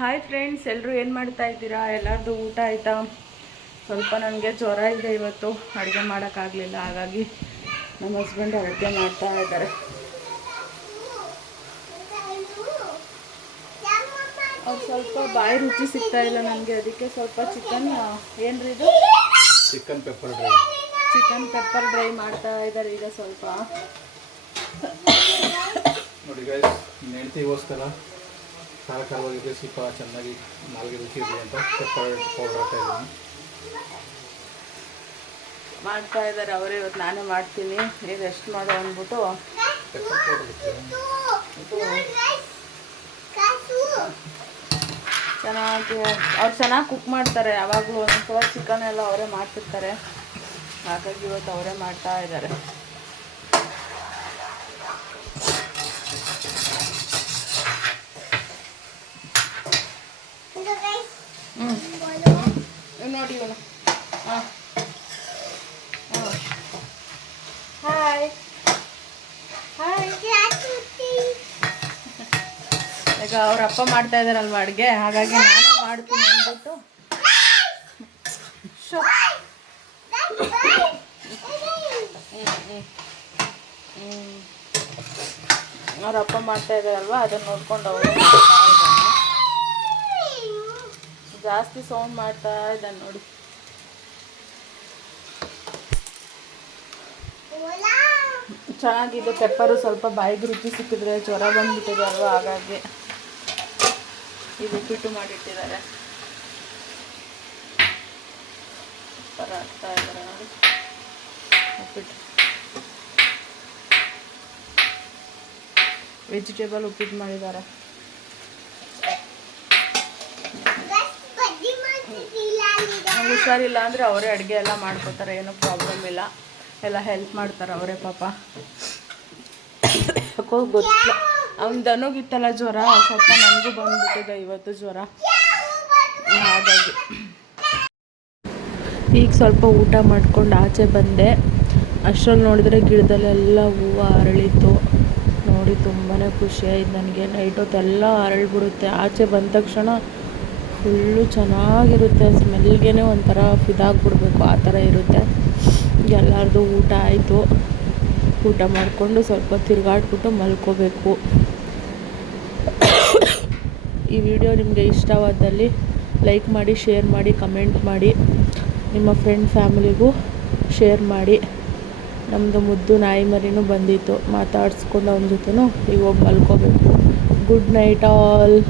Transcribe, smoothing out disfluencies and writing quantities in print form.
Hi friends, ಎಲ್ಲರೂ ಏನು ಮಾಡ್ತಾ ಇದ್ದೀರಾ? ಎಲ್ಲರದು ಊಟ ಆಯಿತಾ? ಸ್ವಲ್ಪ ನನಗೆ ಜ್ವರ ಇದೆ, ಇವತ್ತು ಅಡುಗೆ ಮಾಡೋಕ್ಕಾಗಲಿಲ್ಲ. ಹಾಗಾಗಿ ನಮ್ಮ ಹಸ್ಬೆಂಡ್ ಅಡುಗೆ ಮಾಡ್ತಾ ಇದ್ದಾರೆ. ಅವ್ರು ಸ್ವಲ್ಪ ಬಾಯಿ ರುಚಿ ಸಿಗ್ತಾ ಇಲ್ಲ ನನಗೆ, ಅದಕ್ಕೆ ಸ್ವಲ್ಪ ಚಿಕನ್ ಏನ್ರಿ ಇದು ಚಿಕನ್ ಪೆಪ್ಪರ್ ಡ್ರೈ ಮಾಡ್ತಾ ಇದ್ದಾರೆ ಈಗ. ಸ್ವಲ್ಪ ನೋಡಿ ಗೈಸ್, ಹೆಂಡತಿಗೋಸ್ಕರ ಖಾರವಾಗಿದೆ, ಸ್ವಲ್ಪ ಚೆನ್ನಾಗಿ ನಾಲ್ಗೆ ರುಚಿ ಇರಲಿ ಅಂತ ಪೆಪ್ಪರ್ ಪೌಡರ್ ಹಾಕ್ತಾ ಇದ್ದೀನಿ. ಮಾಡ್ತಾ ಇದ್ದಾರೆ ಅವರೇ. ಇವತ್ತು ನಾನೇ ಮಾಡ್ತೀನಿ, ನೀವು ರೆಸ್ಟ್ ಮಾಡೋ ಅಂದ್ಬಿಟ್ಟು ಪೆಪ್ಪರ್ ಪೌಡರ್ ಚೆನ್ನಾಗಿ ಅವ್ರು ಚೆನ್ನಾಗಿ ಕುಕ್ ಮಾಡ್ತಾರೆ. ಯಾವಾಗಲೂ ಒಂದ್ಸಲ ಚಿಕನ್ ಎಲ್ಲ ಅವರೇ ಮಾಡ್ತಿರ್ತಾರೆ. ಹಾಗಾಗಿ ಇವತ್ತು ಅವರೇ ಮಾಡ್ತಾ ಇದ್ದಾರೆ. ನೋಡಿ ಇವನು. ಹಾಂ ಹಾಯ್ ಹಾಯ್. ಈಗ ಅವ್ರ ಅಪ್ಪ ಮಾಡ್ತಾ ಇದ್ದಾರಲ್ವ ಅಡುಗೆ, ಹಾಗಾಗಿ ನಾನು ಮಾಡ್ತೀನಿ ಅಂದ್ಬಿಟ್ಟು ಅವ್ರ ಅಪ್ಪ ಮಾಡ್ತಾ ಇದ್ದಾರಲ್ವ, ಅದನ್ನು ನೋಡ್ಕೊಂಡು ಅವರು ಜಾಸ್ತಿ ಸೌಂಡ್ ಮಾಡ್ತಾ ಇದ್ದಾನೆ ನೋಡಿ. ಚೆನ್ನಾಗಿದೆ ಪೆಪ್ಪರು. ಸ್ವಲ್ಪ ಬಾಯಿಗೆ ರುಚಿ ಸಿಕ್ಕಿದ್ರೆ ಜ್ವರ ಬಂದುಬಿಟ್ಟಿದೆ ಅಲ್ವ, ಹಾಗಾಗಿ ಇದು ಉಪ್ಪಿಟ್ಟು ಮಾಡಿಟ್ಟಿದ್ದಾರೆ. ಪರ ಆಗ್ತಾ ಇದ್ದಾರೆ ನೋಡಿ ಉಪ್ಪಿಟ್ಟು, ವೆಜಿಟೇಬಲ್ ಉಪ್ಪಿಟ್ಟು ಮಾಡಿದ್ದಾರೆ. ಹುಷಾರಿಲ್ಲ ಅಂದರೆ ಅವರೇ ಅಡುಗೆ ಎಲ್ಲ ಮಾಡ್ಕೋತಾರೆ, ಏನೂ ಪ್ರಾಬ್ಲಮ್ ಇಲ್ಲ. ಎಲ್ಲ ಹೆಲ್ಪ್ ಮಾಡ್ತಾರೆ ಅವರೇ ಪಾಪ. ಯಾಕೋ ಗೊತ್ತಿಲ್ಲ, ಅವ್ನ ದನಗಿತ್ತಲ್ಲ ಜ್ವರ, ಸ್ವಲ್ಪ ನನಗೂ ಬಂದ್ಬಿಟ್ಟಿದೆ ಇವತ್ತು ಜ್ವರ. ಹಾಗಾಗಿ ಈಗ ಸ್ವಲ್ಪ ಊಟ ಮಾಡ್ಕೊಂಡು ಆಚೆ ಬಂದೆ. ಅಷ್ಟರಲ್ಲಿ ನೋಡಿದರೆ ಗಿಡದಲ್ಲೆಲ್ಲ ಹೂವು ಅರಳಿತ್ತು ನೋಡಿ. ತುಂಬಾ ಖುಷಿ ಆಯ್ತು ನನಗೆ. ನೈಟ್ ಹೊತ್ತೆಲ್ಲ ಅರಳಿಬಿಡುತ್ತೆ. ಆಚೆ ಬಂದ ತಕ್ಷಣ ಫುಲ್ಲು ಚೆನ್ನಾಗಿರುತ್ತೆ. ಸ್ಮೆಲ್ಗೆ ಒಂಥರ ಫಿದಾಗ್ಬಿಡ್ಬೇಕು, ಆ ಥರ ಇರುತ್ತೆ. ಎಲ್ಲರದು ಊಟ ಆಯಿತು. ಊಟ ಮಾಡಿಕೊಂಡು ಸ್ವಲ್ಪ ತಿರುಗಾಡ್ಬಿಟ್ಟು ಮಲ್ಕೋಬೇಕು. ಈ ವಿಡಿಯೋ ನಿಮಗೆ ಇಷ್ಟವಾದಲ್ಲಿ ಲೈಕ್ ಮಾಡಿ, ಶೇರ್ ಮಾಡಿ, ಕಮೆಂಟ್ ಮಾಡಿ, ನಿಮ್ಮ ಫ್ರೆಂಡ್ ಫ್ಯಾಮಿಲಿಗೂ ಶೇರ್ ಮಾಡಿ. ನಮ್ಮದು ಮುದ್ದು ನಾಯಿ ಮರಿನೂ ಬಂದಿತ್ತು, ಮಾತಾಡಿಸ್ಕೊಂಡು ಅವನ ಜೊತೆನೂ ಈಗ ಹೋಗಿ ಮಲ್ಕೋಬೇಕು. Good night all.